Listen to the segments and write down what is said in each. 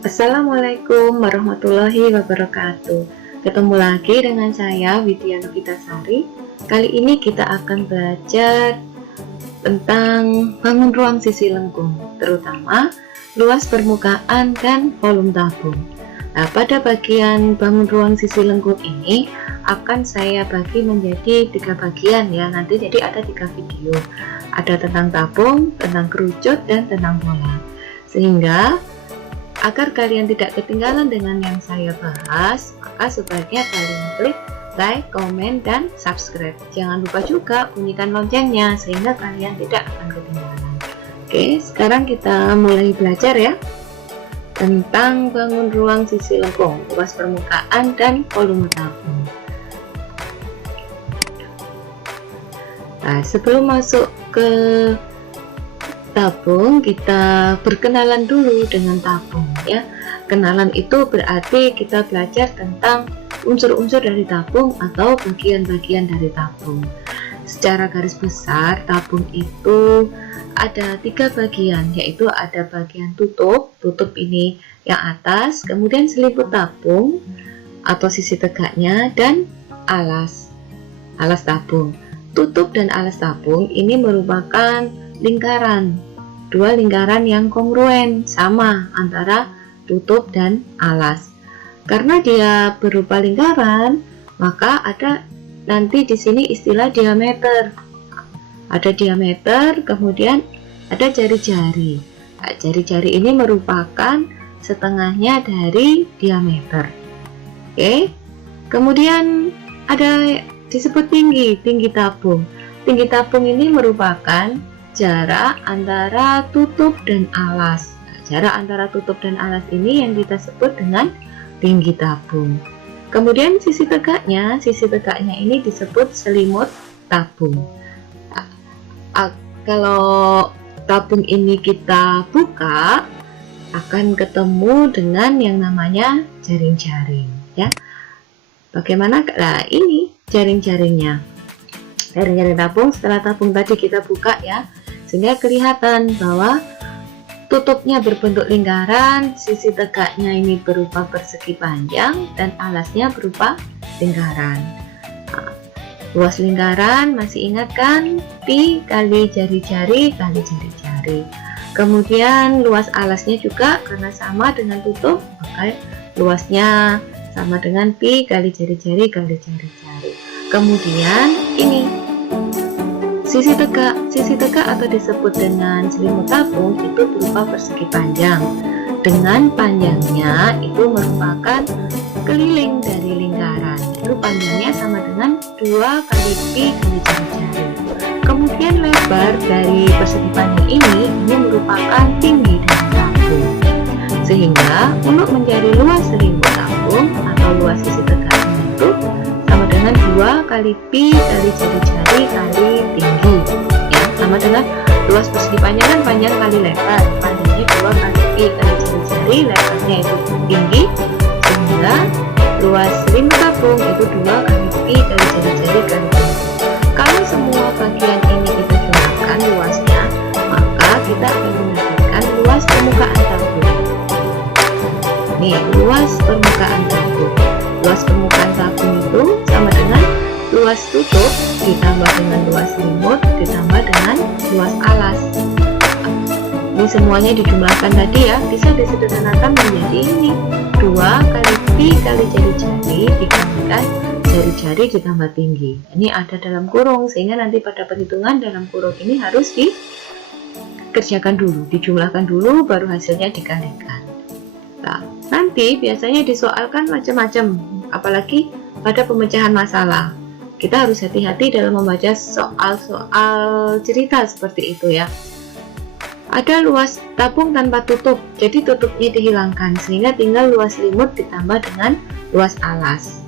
Assalamualaikum warahmatullahi wabarakatuh. Ketemu lagi dengan saya Widya Novitasari. Kali ini kita akan belajar tentang bangun ruang sisi lengkung, terutama luas permukaan dan volume tabung. Nah, pada bagian bangun ruang sisi lengkung ini akan saya bagi menjadi 3 bagian ya. Nanti jadi ada 3 video. Ada tentang tabung, tentang kerucut, dan tentang bola. Sehingga agar kalian tidak ketinggalan dengan yang saya bahas, maka sebaiknya kalian klik like, komen, dan subscribe. Jangan lupa juga bunyikan loncengnya sehingga kalian tidak akan ketinggalan. Oke, sekarang kita mulai belajar ya tentang bangun ruang sisi lengkung, luas permukaan, dan volume tabung. Nah, sebelum masuk ke tabung, kita berkenalan dulu dengan tabung ya. Kenalan itu berarti kita belajar tentang unsur-unsur dari tabung atau bagian-bagian dari tabung. Secara garis besar, tabung itu ada 3 bagian, yaitu ada bagian tutup ini yang atas, kemudian selimut tabung atau sisi tegaknya, dan alas tabung. Tutup dan alas tabung ini merupakan lingkaran, 2 lingkaran yang kongruen, sama antara tutup dan alas. Karena dia berupa lingkaran, maka ada nanti di sini istilah diameter. Ada diameter, kemudian ada jari-jari. Nah, jari-jari ini merupakan setengahnya dari diameter. Oke. Kemudian ada disebut tinggi tabung. Tinggi tabung ini merupakan jarak antara tutup dan alas. Jarak antara tutup dan alas ini yang kita sebut dengan tinggi tabung. Kemudian sisi tegaknya ini disebut selimut tabung. Kalau tabung ini kita buka, akan ketemu dengan yang namanya jaring-jaring ya. Bagaimana? Nah, ini jaring-jaringnya. Jaring-jaring tabung setelah tabung tadi kita buka ya, sehingga kelihatan bahwa tutupnya berbentuk lingkaran, sisi tegaknya ini berupa persegi panjang, dan alasnya berupa lingkaran. Nah, luas lingkaran masih ingat kan? Pi kali jari-jari kali jari-jari. Kemudian luas alasnya juga karena sama dengan tutup, maka luasnya sama dengan pi kali jari-jari kali jari-jari. Kemudian ini sisi tegak atau disebut dengan selimut tabung itu berupa persegi panjang. Dengan panjangnya itu merupakan keliling dari lingkaran. Itu panjangnya sama dengan 2 kali pi kali jari-jari. Kemudian lebar dari persegi panjang ini merupakan tinggi dari tabung. Sehingga untuk mencari luas selimut tabung atau luas sisi tegaknya itu sama dengan 2 kali pi kali jari-jari kali tinggi ya, sama dengan luas persegi panjang kan panjang kali lebar, panjangnya 2 kali pi kali jari-jari, lebarnya itu tinggi, sehingga luas selimut tabung itu 2 kali pi kali jari-jari kali tinggi. Kalau semua bagian ini kita gunakan luasnya, maka kita akan mendapatkan luas permukaan tabung. Nih, luas permukaan tabung. Luas permukaan tabung itu sama dengan luas tutup ditambah dengan luas selimut ditambah dengan luas alas. Ini semuanya dijumlahkan tadi ya, bisa disederhanakan menjadi ini 2 kali pi kali jari-jari dikalikan jari-jari ditambah tinggi. Ini ada dalam kurung, sehingga nanti pada perhitungan dalam kurung ini harus dikerjakan dulu, dijumlahkan dulu, baru hasilnya dikalikan. Nah, nanti biasanya disoalkan macam-macam, apalagi pada pemecahan masalah. Kita harus hati-hati dalam membaca soal-soal cerita seperti itu ya. Ada luas tabung tanpa tutup, jadi tutupnya dihilangkan, sehingga tinggal luas selimut ditambah dengan luas alas.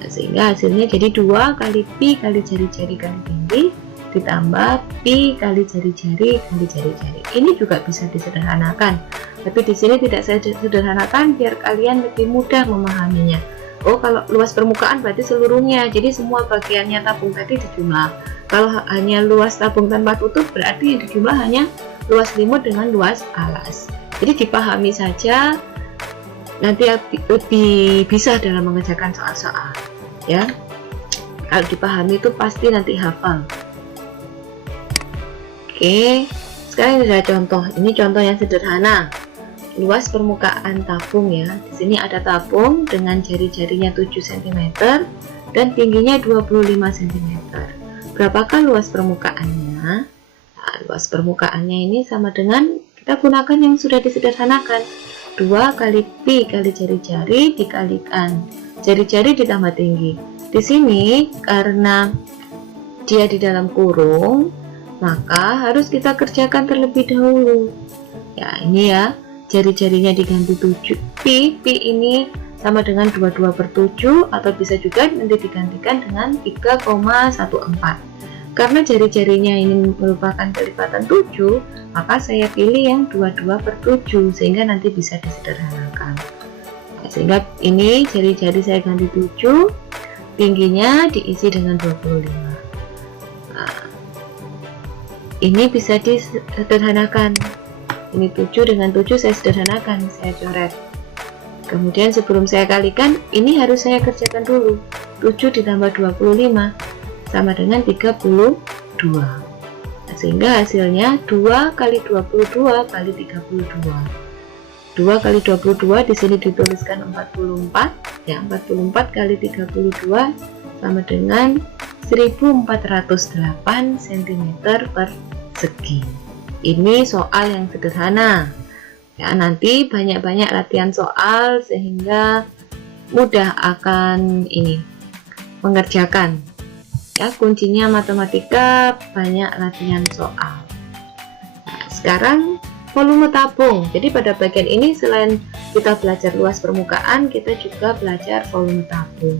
Nah, sehingga hasilnya jadi 2 kali pi kali jari-jari kali tinggi ditambah pi kali jari-jari kali jari-jari. Ini juga bisa disederhanakan, tapi di sini tidak saya sederhanakan biar kalian lebih mudah memahaminya. Oh, kalau luas permukaan berarti seluruhnya, jadi semua bagiannya tabung tadi dijumlah. Kalau hanya luas tabung tanpa tutup berarti yang dijumlah hanya luas selimut dengan luas alas. Jadi dipahami saja nanti lebih bisa dalam mengerjakan soal-soal ya. Kalau dipahami itu pasti nanti hafal. Oke, sekarang ini adalah contoh. Ini contoh yang sederhana. Luas permukaan tabung ya. Di sini ada tabung dengan jari-jarinya 7 cm dan tingginya 25 cm. Berapakah luas permukaannya? Nah, luas permukaannya ini sama dengan, kita gunakan yang sudah disederhanakan. 2 kali pi kali jari-jari dikalikan jari-jari ditambah tinggi. Di sini karena dia di dalam kurung, maka harus kita kerjakan terlebih dahulu. Ya, ini ya, jari-jarinya diganti 7. Pi ini sama dengan 22/7 atau bisa juga nanti digantikan dengan 3,14. Karena jari-jarinya ini merupakan kelipatan 7, maka saya pilih yang 22/7 sehingga nanti bisa disederhanakan. Nah, sehingga ini jari-jari saya ganti 7, tingginya diisi dengan 25. Nah, ini bisa disederhanakan. Ini 7 dengan 7 saya sederhanakan, saya coret. Kemudian sebelum saya kalikan, ini harus saya kerjakan dulu. 7 ditambah 25 sama dengan 32. Nah, sehingga hasilnya 2 kali 22 kali 32. 2 kali 22 di sini dituliskan 44 ya, 44 kali 32 sama dengan 1408 cm persegi. Ini soal yang sederhana ya, nanti banyak-banyak latihan soal sehingga mudah akan ini mengerjakan ya. Kuncinya matematika banyak latihan soal. Nah, sekarang volume tabung. Jadi pada bagian ini selain kita belajar luas permukaan, kita juga belajar volume tabung.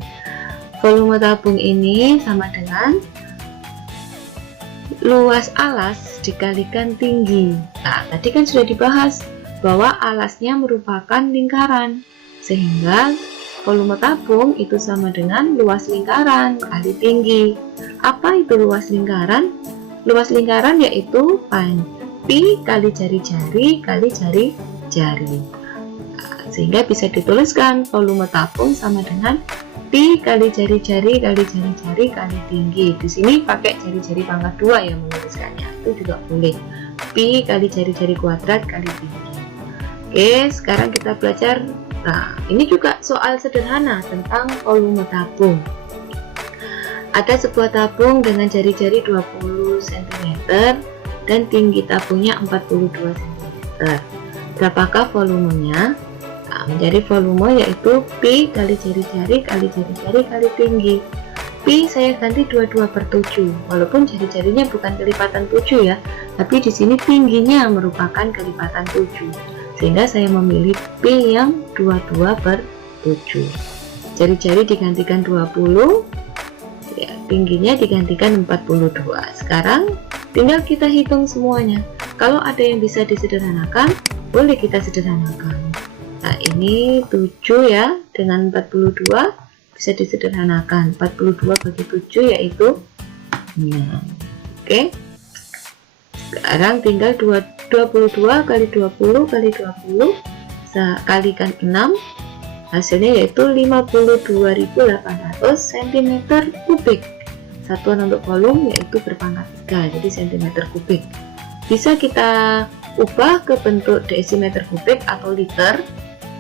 Volume tabung ini sama dengan luas alas dikalikan tinggi. Nah, tadi kan sudah dibahas bahwa alasnya merupakan lingkaran, sehingga volume tabung itu sama dengan luas lingkaran kali tinggi. Apa itu luas lingkaran? Luas lingkaran yaitu pi kali jari-jari kali jari-jari. Nah, sehingga bisa dituliskan volume tabung sama dengan pi kali jari-jari kali jari-jari kali tinggi. Di sini pakai jari-jari pangkat 2 yang menuliskannya, itu juga boleh. Pi kali jari-jari kuadrat kali tinggi. Oke, sekarang kita belajar. Nah, ini juga soal sederhana tentang volume tabung. Ada sebuah tabung dengan jari-jari 20 cm dan tinggi tabungnya 42 cm. Berapakah volumenya? Nah, menjadi volume yaitu pi kali jari-jari kali jari-jari kali tinggi. Pi saya ganti 22/7, walaupun jari-jarinya bukan kelipatan 7 ya, tapi di sini tingginya merupakan kelipatan 7. Sehingga saya memilih pi yang 22/7. Jari-jari digantikan 20 ya, tingginya digantikan 42. Sekarang tinggal kita hitung semuanya. Kalau ada yang bisa disederhanakan, boleh kita sederhanakan. Nah, ini 7 ya, dengan 42 bisa disederhanakan. 42 bagi 7 yaitu 6. Oke, sekarang tinggal 22 kali 20 kali 20 kalikan 6, hasilnya yaitu 52.800 cm3. Satuan untuk volume yaitu berpangkat 3, jadi cm3. Bisa kita ubah ke bentuk desimeter kubik atau liter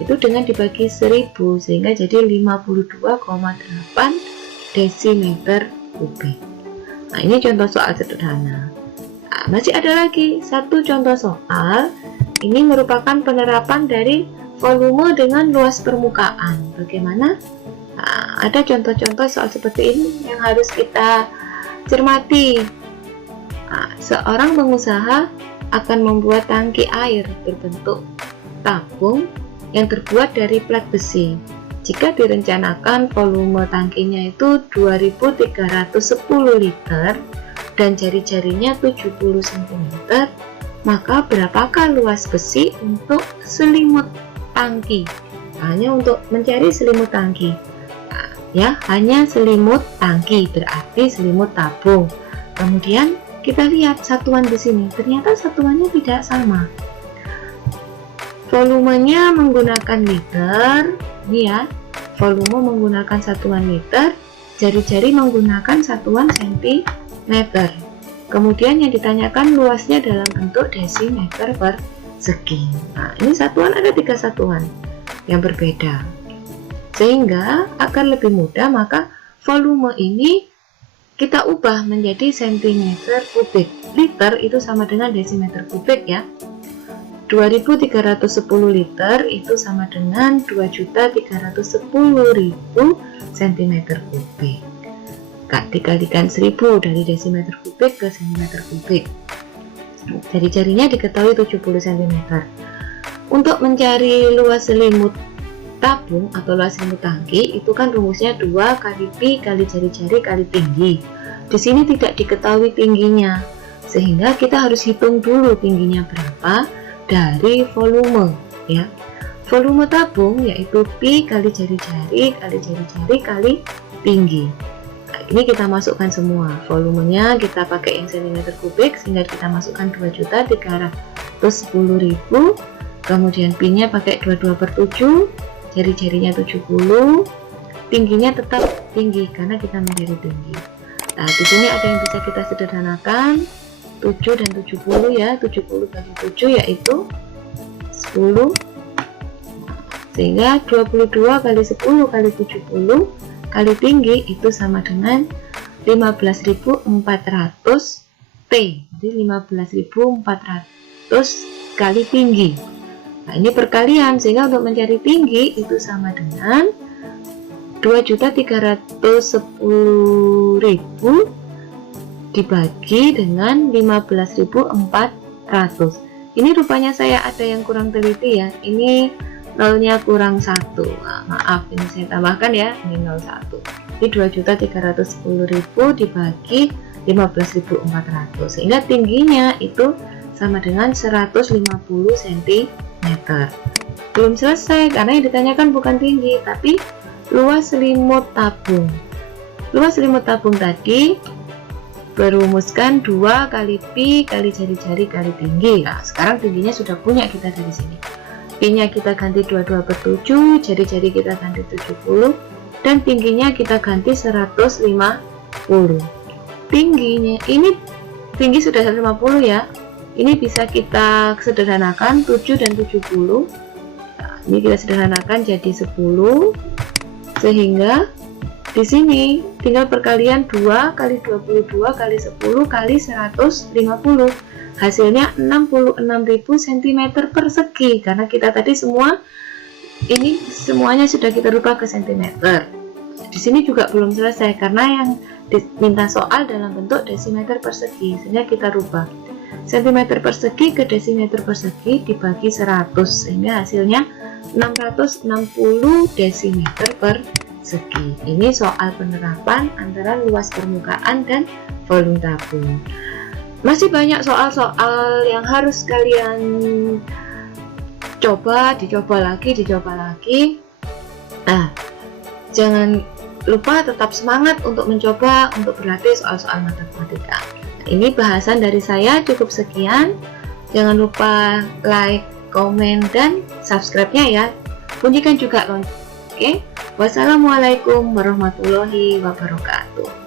itu dengan dibagi 1000 sehingga jadi 52,8 desimeter kubik. Nah, ini contoh soal sederhana. Nah, masih ada lagi satu contoh soal. Ini merupakan penerapan dari volume dengan luas permukaan. Bagaimana? Nah, ada contoh-contoh soal seperti ini yang harus kita cermati. Nah, seorang pengusaha akan membuat tangki air berbentuk tabung yang terbuat dari plat besi. Jika direncanakan volume tangkinya itu 2310 liter dan jari-jarinya 70 cm, maka berapakah luas besi untuk selimut tangki? Hanya untuk mencari selimut tangki. Nah, ya, hanya selimut tangki, berarti selimut tabung. Kemudian kita lihat satuan di sini, ternyata satuannya tidak sama. volumenya menggunakan liter, ini ya, volume menggunakan satuan liter, jari-jari menggunakan satuan sentimeter. Kemudian yang ditanyakan luasnya dalam bentuk desimeter persegi. Nah, ini satuan, ada 3 satuan yang berbeda. Sehingga agar lebih mudah, maka volume ini kita ubah menjadi sentimeter kubik. Liter itu sama dengan desimeter kubik ya. 2310 liter itu sama dengan 2.310.000 cm kubik. Dikalikan 1000 dari desimeter kubik ke cm kubik. Jari-jarinya diketahui 70 cm. Untuk mencari luas selimut tabung atau luas selimut tangki, itu kan rumusnya 2 kali pi kali jari-jari kali tinggi. Di sini tidak diketahui tingginya, sehingga kita harus hitung dulu tingginya berapa dari volume ya. Volume tabung yaitu pi kali jari-jari kali jari-jari kali tinggi. Nah, ini kita masukkan semua. Volumenya kita pakai yang cm kubik, sehingga kita masukkan 2.310.000. Kemudian pi-nya pakai 22/7, jari-jarinya 70, tingginya tetap tinggi karena kita mencari tinggi. Nah, di sini ada yang bisa kita sederhanakan, 7 dan 70 ya, 70 bagi 7 yaitu 10, sehingga 22 kali 10 kali 70 kali tinggi itu sama dengan 15.400 T. Jadi 15.400 kali tinggi. Nah, ini perkalian, sehingga untuk mencari tinggi itu sama dengan 2.310.000 dibagi dengan 15.400. Ini rupanya saya ada yang kurang teliti ya. Ini nolnya kurang 1. Nah, maaf, ini saya tambahkan ya. Ini 01. Jadi 2.310.000 dibagi 15.400, sehingga tingginya itu sama dengan 150 cm. Belum selesai karena yang ditanyakan bukan tinggi, tapi luas selimut tabung. Luas selimut tabung tadi berumuskan 2 kali pi kali jari-jari kali tinggi. Nah, sekarang tingginya sudah punya kita dari sini. Pi-nya kita ganti 22/7, jari-jari kita ganti 70, dan tingginya kita ganti 150. Tingginya ini tinggi sudah 150 ya. Ini bisa kita sederhanakan 7 dan 70. Nah, ini kita sederhanakan jadi 10, sehingga di sini tinggal perkalian 2 kali 22 kali 10 kali 150. Hasilnya 66.000 cm persegi, karena kita tadi ini semuanya sudah kita rubah ke cm. Di sini juga belum selesai karena yang diminta soal dalam bentuk desimeter persegi, sehingga kita rubah cm persegi ke desimeter persegi dibagi 100, sehingga hasilnya 660 desimeter persegi. Ini soal penerapan antara luas permukaan dan volume tabung. Masih banyak soal-soal yang harus kalian dicoba lagi. Nah, jangan lupa tetap semangat untuk mencoba untuk berlatih soal-soal matematika. Ini bahasan dari saya cukup sekian. Jangan lupa like, komen, dan subscribe-nya ya. Bunyikan juga lonceng. Oke. Wassalamualaikum warahmatullahi wabarakatuh.